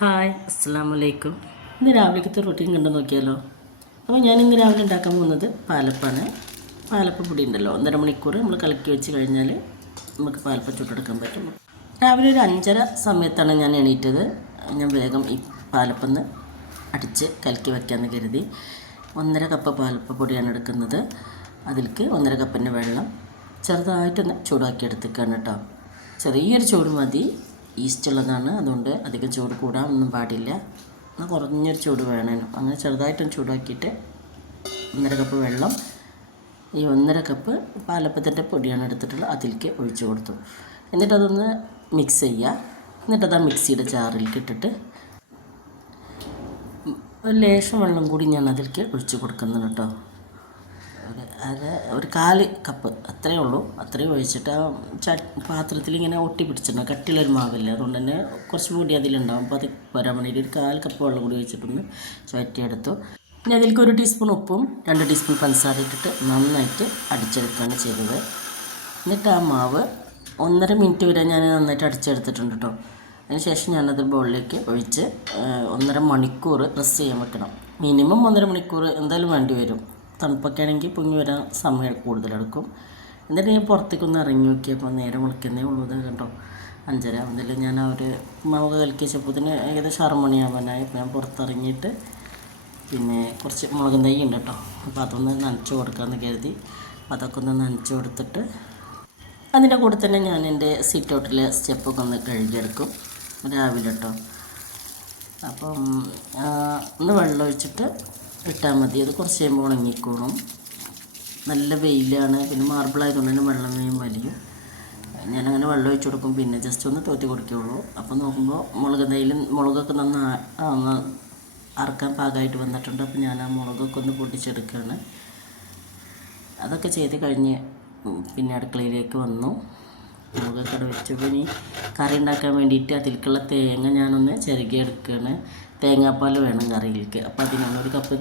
Hi അസ്സാം വലൈക്കും ഇന്ന് രാവിലത്തെ റൊട്ടീൻ കണ്ടു നോക്കിയാലോ? അപ്പോൾ ഞാൻ ഇന്ന് രാവിലെ ഉണ്ടാക്കാൻ പോകുന്നത് പാലപ്പാണ്. പാലപ്പ പൊടി ഉണ്ടല്ലോ ഒന്നര മണിക്കൂർ നമ്മൾ കലക്കി വെച്ച് കഴിഞ്ഞാൽ നമുക്ക് പാലപ്പ ചുട്ടെടുക്കാൻ പറ്റും. രാവിലെ ഒരു അഞ്ചര സമയത്താണ് ഞാൻ എണീറ്റത്. ഞാൻ വേഗം ഈ പാലപ്പന്ന് അടിച്ച് കലക്കി വയ്ക്കാമെന്ന് കരുതി. ഒന്നര കപ്പ് പാലപ്പ പൊടിയാണ് എടുക്കുന്നത്. അതിലേക്ക് ഒന്നര കപ്പിന്റെ വെള്ളം ചെറുതായിട്ടൊന്ന് ചൂടാക്കി എടുത്തേക്കാണ് കേട്ടോ ചെറിയൊരു ചൂട് മതി. ഈസ്റ്റ് ഉള്ളതാണ് അതുകൊണ്ട് അധികം ചൂട് കൂടാനൊന്നും പാടില്ല. എന്നാൽ കുറഞ്ഞൊരു ചൂട് വേണമല്ലോ അങ്ങനെ ചെറുതായിട്ടൊന്ന് ചൂടാക്കിയിട്ട് ഒന്നര കപ്പ് വെള്ളം ഈ ഒന്നര കപ്പ് പാലപ്പത്തിന്റെ പൊടിയാണ് എടുത്തിട്ടുള്ളത്. അതിലേക്ക് ഒഴിച്ചു കൊടുത്തു. എന്നിട്ട് അതൊന്ന് മിക്സ് ചെയ്യുക എന്നിട്ടത് ആ മിക്സിയുടെ ജാറിലേക്ക് ഇട്ടിട്ട് ഒരു ലേശം വെള്ളം കൂടി ഞാൻ അതിലേക്ക് ഒഴിച്ചു കൊടുക്കുന്നുണ്ട് കേട്ടോ. അര ഒരു കാൽ കപ്പ് അത്രയേ ഉള്ളൂ. അത്രയും ഒഴിച്ചിട്ട് ആ ച പാത്രത്തിൽ ഇങ്ങനെ ഒട്ടി പിടിച്ചിട്ടുണ്ട് കട്ടിയുള്ളൊരു മാവില്ല. അതുകൊണ്ട് തന്നെ കുറച്ച് കൂടി അതിലുണ്ടാവും. അപ്പോൾ അത് വരാൻ വേണ്ടിയിട്ട് ഒരു കാൽ കപ്പ് വെള്ളം കൂടി ഒഴിച്ചിട്ടൊന്ന് ചുവറ്റിയെടുത്തു. പിന്നെ അതിലേക്ക് ഒരു ടീസ്പൂൺ ഉപ്പും രണ്ട് ടീസ്പൂൺ പഞ്ചസാര ഇട്ടിട്ട് നന്നായിട്ട് അടിച്ചെടുക്കുകയാണ് ചെയ്തത്. എന്നിട്ട് ആ മാവ് ഒന്നര മിനിറ്റ് വരെ ഞാൻ നന്നായിട്ട് അടിച്ചെടുത്തിട്ടുണ്ട് കേട്ടോ. അതിനുശേഷം ഞാനത് ബൗളിലേക്ക് ഒഴിച്ച് ഒന്നര മണിക്കൂർ റെസ്റ്റ് ചെയ്യാൻ വെക്കണം. മിനിമം ഒന്നര മണിക്കൂർ എന്തായാലും വേണ്ടി വരും. തണുപ്പൊക്കെ ആണെങ്കിൽ പൊങ്ങി വരാൻ സമയം കൂടുതലെടുക്കും. എന്നിട്ട് ഞാൻ പുറത്തേക്കൊന്ന് ഇറങ്ങി നോക്കിയപ്പോൾ നേരെ വിളിക്കുന്നേ ഉള്ളൂ. ഇത് കേട്ടോ അഞ്ചര അതിൽ ഞാൻ ഒരു മാവ് കലക്കി വെച്ചപ്പോഴത്തേന് ഏകദേശം ആറ് മണിയാവാനായി അപ്പോൾ ഞാൻ പുറത്തിറങ്ങിയിട്ട് പിന്നെ കുറച്ച് മുളകും തൈ ഉണ്ട് കേട്ടോ. അപ്പോൾ അതൊന്ന് നനച്ച് കൊടുക്കാമെന്ന് കരുതി. അതൊക്കെ ഒന്ന് നനച്ച് കൊടുത്തിട്ട് അതിന്റെ കൂടെ തന്നെ ഞാൻ എന്റെ സീറ്റ് ഔട്ടിലെ സ്റ്റെപ്പൊക്കെ ഒന്ന് കഴുകിയെടുക്കും രാവിലെ കേട്ടോ. അപ്പം ഒന്ന് വെള്ളം ഒഴിച്ചിട്ട് ഇട്ടാൽ മതി. അത് കുറച്ച് കഴിയുമ്പോൾ ഉണങ്ങിക്കോളും. നല്ല വെയിലാണ്. പിന്നെ മാർബിൾ ആയതുകൊണ്ട് തന്നെ വെള്ളം വേയും വലിയും. ഞാനങ്ങനെ വെള്ളം ഒഴിച്ചു കൊടുക്കും. പിന്നെ ജസ്റ്റ് ഒന്ന് തോറ്റി കൊടുക്കുകയുള്ളൂ. അപ്പോൾ നോക്കുമ്പോൾ മുളക് തൈലും മുളകൊക്കെ നന്നാ അറക്കാൻ പാകമായിട്ട് വന്നിട്ടുണ്ട്. അപ്പോൾ ഞാൻ ആ മുളകൊക്കെ ഒന്ന് പൊട്ടിച്ചെടുക്കുകയാണ്. അതൊക്കെ ചെയ്ത് കഴിഞ്ഞ് പിന്നെ അടുക്കളയിലേക്ക് വന്നു. മുളകൊക്കെ അവിടെ വെച്ചു ഇനി കറി ഉണ്ടാക്കാൻ വേണ്ടിയിട്ട് അതിലേക്കുള്ള തേങ്ങ ഞാനൊന്ന് ചിരകിയെടുക്കുകയാണ് തേങ്ങാപ്പാൽ വേണം കറിയിലേക്ക്. അപ്പോൾ അതിനാണ് ഒരു കപ്പ്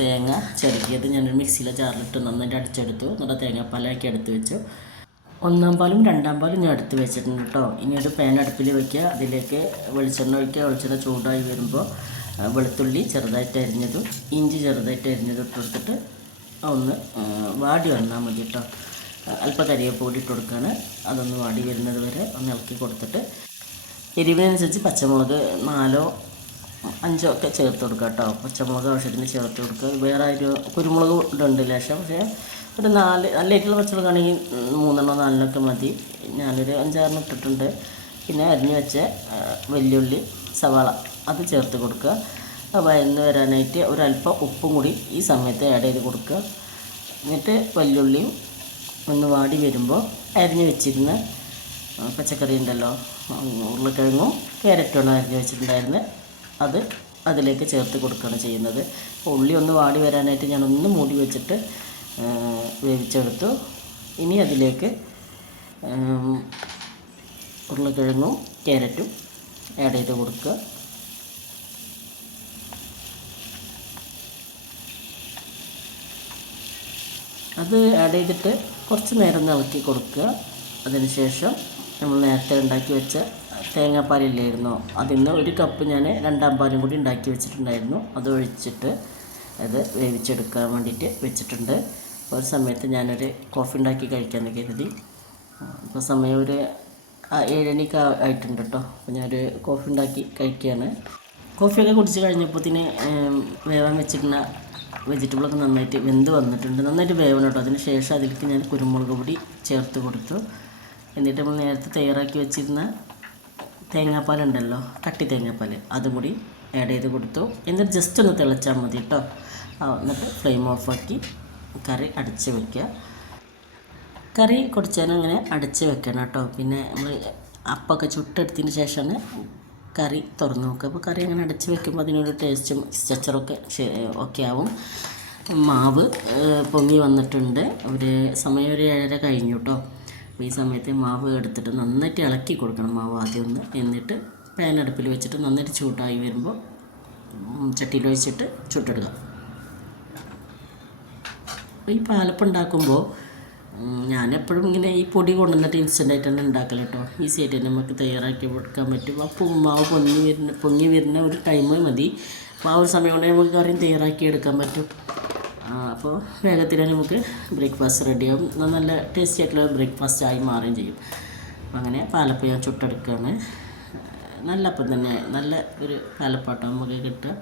തേങ്ങ ചിരകിയത് ഞാനൊരു മിക്സിയിലെ ജാറിലിട്ട് നന്നായിട്ട് അടിച്ചെടുത്തു. എന്നിട്ട് തേങ്ങാപ്പാലാക്കി എടുത്ത് വെച്ചു. ഒന്നാം പാലും രണ്ടാം പാലും ഞാൻ എടുത്ത് വെച്ചിട്ടുണ്ട് കേട്ടോ ഇനി ഒരു പാൻ അടുപ്പിൽ വയ്ക്കുക അതിലേക്ക് വെളിച്ചെണ്ണ ഒഴിക്കുക. വെളിച്ചെണ്ണ ചൂടായി വരുമ്പോൾ വെളുത്തുള്ളി ചെറുതായിട്ട് അരിഞ്ഞതും ഇഞ്ചി ചെറുതായിട്ട് അരിഞ്ഞതും ഇട്ട് കൊടുത്തിട്ട് ഒന്ന് വാടി വന്നാൽ മതി കേട്ടോ അല്പം കരിവേപ്പൊടി ഇട്ട് കൊടുക്കുകയാണ്. അതൊന്ന് വാടി വരുന്നത് വരെ ഒന്ന് ഇളക്കി കൊടുത്തിട്ട് എരിവിനനുസരിച്ച് പച്ചമുളക് നാലോ അഞ്ചോ ഒക്കെ ചേർത്ത് കൊടുക്കുക കേട്ടോ. പച്ചമുളക് ആവശ്യത്തിന് ചേർത്ത് കൊടുക്കുക. വേറെ ഒരു കുരുമുളക് ഇടുന്നുണ്ട് ലേശം പക്ഷേ ഒരു നാല് നല്ല എരിയുള്ള പച്ചമുളകാണെങ്കിൽ മൂന്നെണ്ണോ നാലെണ്ണോ ഒക്കെ മതി. ഞാനൊരു അഞ്ചാറെണ്ണം ഇട്ടിട്ടുണ്ട്. പിന്നെ അരിഞ്ഞ് വെച്ച വെല്ലുള്ളി സവാള അത് ചേർത്ത് കൊടുക്കുക. വയന്ന് വരാനായിട്ട് ഒരല്പം ഉപ്പും കൂടി ഈ സമയത്ത് ആഡ് ചെയ്ത് കൊടുക്കുക. എന്നിട്ട് വെല്ലുള്ളിയും ഒന്ന് വാടി വരുമ്പോൾ അരിഞ്ഞ് വെച്ചിരുന്ന പച്ചക്കറി ഉണ്ടല്ലോ ഉരുളക്കിഴങ്ങും ക്യാരറ്റുമാണ് അരിഞ്ഞ് വെച്ചിട്ടുണ്ടായിരുന്നത് അത് അതിലേക്ക് ചേർത്ത് കൊടുക്കുകയാണ് ചെയ്യുന്നത്. ഉള്ളി ഒന്ന് വാടി വരാനായിട്ട് ഞാൻ ഒന്ന് മൂടി വെച്ചിട്ട് വേവിച്ചെടുത്തു. ഇനി അതിലേക്ക് ഉരുളക്കിഴങ്ങും ക്യാരറ്റും ആഡ് ചെയ്ത് കൊടുക്കുക. അത് ആഡ് ചെയ്തിട്ട് കുറച്ച് നേരം ഒന്ന് ഇളക്കി കൊടുക്കുക അതിനുശേഷം നമ്മൾ നേരത്തെ ഉണ്ടാക്കി വെച്ച തേങ്ങാപ്പാലില്ലായിരുന്നോ? അതിൽ നിന്ന് ഒരു കപ്പ് ഞാൻ രണ്ടാം പാലും കൂടി ഉണ്ടാക്കി വെച്ചിട്ടുണ്ടായിരുന്നു. അത് ഒഴിച്ചിട്ട് അത് വേവിച്ചെടുക്കാൻ വേണ്ടിയിട്ട് വെച്ചിട്ടുണ്ട്. ഒരു സമയത്ത് ഞാനൊരു കോഫി ഉണ്ടാക്കി കഴിക്കാമെന്ന് കരുതി. ഇപ്പോൾ സമയം ഒരു ഏഴണിക്ക് ആയിട്ടുണ്ട് കേട്ടോ അപ്പോൾ ഞാനൊരു കോഫി ഉണ്ടാക്കി കഴിക്കുകയാണ് കോഫിയൊക്കെ കുടിച്ച് കഴിഞ്ഞപ്പോൾ തന്നെ വേവാൻ വെച്ചിരുന്ന വെജിറ്റബിളൊക്കെ നന്നായിട്ട് വെന്ത് വന്നിട്ടുണ്ട്. നന്നായിട്ട് വേവണം കേട്ടോ അതിന് ശേഷം അതിലേക്ക് ഞാൻ കുരുമുളക് പൊടി ചേർത്ത് കൊടുത്തു. എന്നിട്ട് നമ്മൾ നേരത്തെ തയ്യാറാക്കി വെച്ചിരുന്ന തേങ്ങാപ്പാലുണ്ടല്ലോ കട്ടി തേങ്ങാപ്പാൽ അതും കൂടി ആഡ് ചെയ്ത് കൊടുത്തു. എന്നിട്ട് ജസ്റ്റ് ഒന്ന് തിളച്ചാൽ മതി കേട്ടോ എന്നിട്ട് ഫ്ലെയിം ഓഫാക്കി കറി അടച്ച് വയ്ക്കുക കറി കുറച്ച് നേരം ഇങ്ങനെ അടച്ച് വെക്കണം കേട്ടോ പിന്നെ നമ്മൾ അപ്പമൊക്കെ ചുട്ടെടുത്തതിന് ശേഷമാണ് കറി തുറന്ന് നോക്കുക. അപ്പോൾ കറി അങ്ങനെ അടച്ച് വെക്കുമ്പോൾ അതിനൊരു ടേസ്റ്റും സ്ട്രക്ചറൊക്കെ ഒക്കെ ആവും. മാവ് പൊങ്ങി വന്നിട്ടുണ്ട്. ഒരു സമയം ഒരു ഏഴര കഴിഞ്ഞു കേട്ടോ അപ്പോൾ ഈ സമയത്ത് മാവ് എടുത്തിട്ട് നന്നായിട്ട് ഇളക്കി കൊടുക്കണം മാവ് ആദ്യം ഒന്ന്. എന്നിട്ട് പാൻ അടുപ്പിൽ വെച്ചിട്ട് നന്നായിട്ട് ചൂടായി വരുമ്പോൾ ചട്ടിയിൽ ഒഴിച്ചിട്ട് ചുട്ടെടുക്കുക. ഈ പാലപ്പം ഉണ്ടാക്കുമ്പോൾ ഞാനെപ്പോഴും ഇങ്ങനെ ഈ പൊടി കൊണ്ടുവന്നിട്ട് ഇൻസ്റ്റന്റായിട്ട് തന്നെ ഉണ്ടാക്കല കേട്ടോ ഈസി ആയിട്ട് തന്നെ നമുക്ക് തയ്യാറാക്കി കൊടുക്കാൻ പറ്റും. അപ്പോൾ മാവ് പൊങ്ങി വരുന്ന പൊങ്ങി വരുന്ന ഒരു ടൈം മതി. അപ്പോൾ ആ ഒരു സമയം കൊണ്ട് നമുക്ക് കറിയും തയ്യാറാക്കി എടുക്കാൻ പറ്റും. അപ്പോൾ വേഗത്തിൽ നമുക്ക് ബ്രേക്ക്ഫാസ്റ്റ് റെഡിയാവും നല്ല ടേസ്റ്റി ആയിട്ടുള്ള ബ്രേക്ക്ഫാസ്റ്റ് ആയി മാറുകയും ചെയ്യും. അങ്ങനെ പാലപ്പം ഞാൻ ചുട്ടെടുക്കുകയാണ് നല്ല അപ്പം തന്നെ നല്ല ഒരു പാലപ്പാട്ടം നമുക്ക് കിട്ടുക.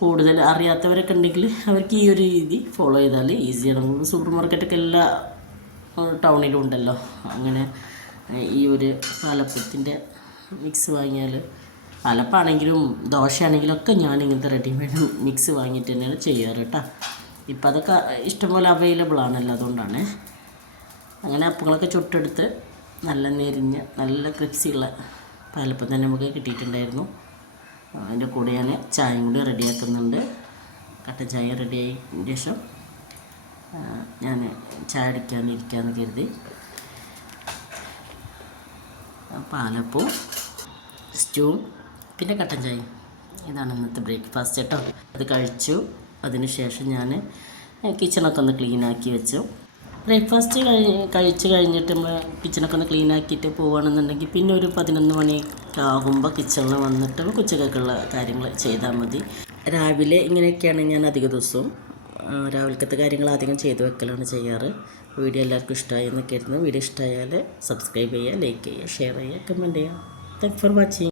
കൂടുതൽ അറിയാത്തവരൊക്കെ ഉണ്ടെങ്കിൽ അവർക്ക് ഈ ഒരു രീതി ഫോളോ ചെയ്താൽ ഈസിയാണ് നമുക്ക് സൂപ്പർ മാർക്കറ്റൊക്കെ എല്ലാ ടൗണിലും ഉണ്ടല്ലോ. അങ്ങനെ ഈ ഒരു പാലപ്പത്തിന്റെ മിക്സ് വാങ്ങിയാൽ പാലപ്പാണെങ്കിലും ദോശയാണെങ്കിലും ഒക്കെ ഞാൻ ഇങ്ങനത്തെ റെഡിമെയ്ഡ് മിക്സ് വാങ്ങിയിട്ട് തന്നെയാണ് ചെയ്യാറ് കേട്ടോ. ഇപ്പം അതൊക്കെ ഇഷ്ടംപോലെ അവൈലബിൾ ആണല്ലോ അതുകൊണ്ടാണ്. അങ്ങനെ അപ്പങ്ങളൊക്കെ ചുട്ടെടുത്ത് നല്ല നെരിഞ്ഞ് നല്ല ക്രിപ്സിയുള്ള പാലപ്പം തന്നെ നമുക്ക് കിട്ടിയിട്ടുണ്ടായിരുന്നു. അതിന്റെ കൂടെ ഞാൻ ചായയും കൂടി റെഡിയാക്കുന്നുണ്ട്. കട്ട ചായ റെഡിയായതിന് ശേഷം ഞാൻ ചായ അടിക്കാനിരിക്കാന്ന് കരുതി. പാലപ്പവും സ്റ്റൂവും പിന്നെ കട്ടൻ ചായ ഇതാണ് ഇന്നത്തെ ബ്രേക്ക്ഫാസ്റ്റ് കേട്ടോ. അത് കഴിച്ചു. അതിന് ശേഷം ഞാൻ കിച്ചണൊക്കെ ഒന്ന് ക്ലീനാക്കി വെച്ചു. ബ്രേക്ക്ഫാസ്റ്റ് കഴി കഴിച്ച് കഴിഞ്ഞിട്ട് നമ്മൾ കിച്ചണൊക്കെ ഒന്ന് ക്ലീൻ ആക്കിയിട്ട് പോവുകയാണെന്നുണ്ടെങ്കിൽ പിന്നെ ഒരു പതിനൊന്ന് മണി ആകുമ്പോൾ കിച്ചണിൽ വന്നിട്ട് നമുക്ക് ഉച്ചക്കൊക്കെയുള്ള കാര്യങ്ങൾ ചെയ്താൽ മതി. രാവിലെ ഇങ്ങനെയൊക്കെയാണ് ഞാൻ അധിക ദിവസവും രാവിലത്തെ കാര്യങ്ങൾ അധികം ചെയ്തു വെക്കലാണ് ചെയ്യാറ്. വീഡിയോ എല്ലാവർക്കും ഇഷ്ടമായി എന്നൊക്കെ ആയിരുന്നു വീഡിയോ ഇഷ്ടമായാൽ സബ്സ്ക്രൈബ് ചെയ്യുക ലൈക്ക് ചെയ്യുക ഷെയർ ചെയ്യുക കമന്റ് ചെയ്യുക. Thank for watching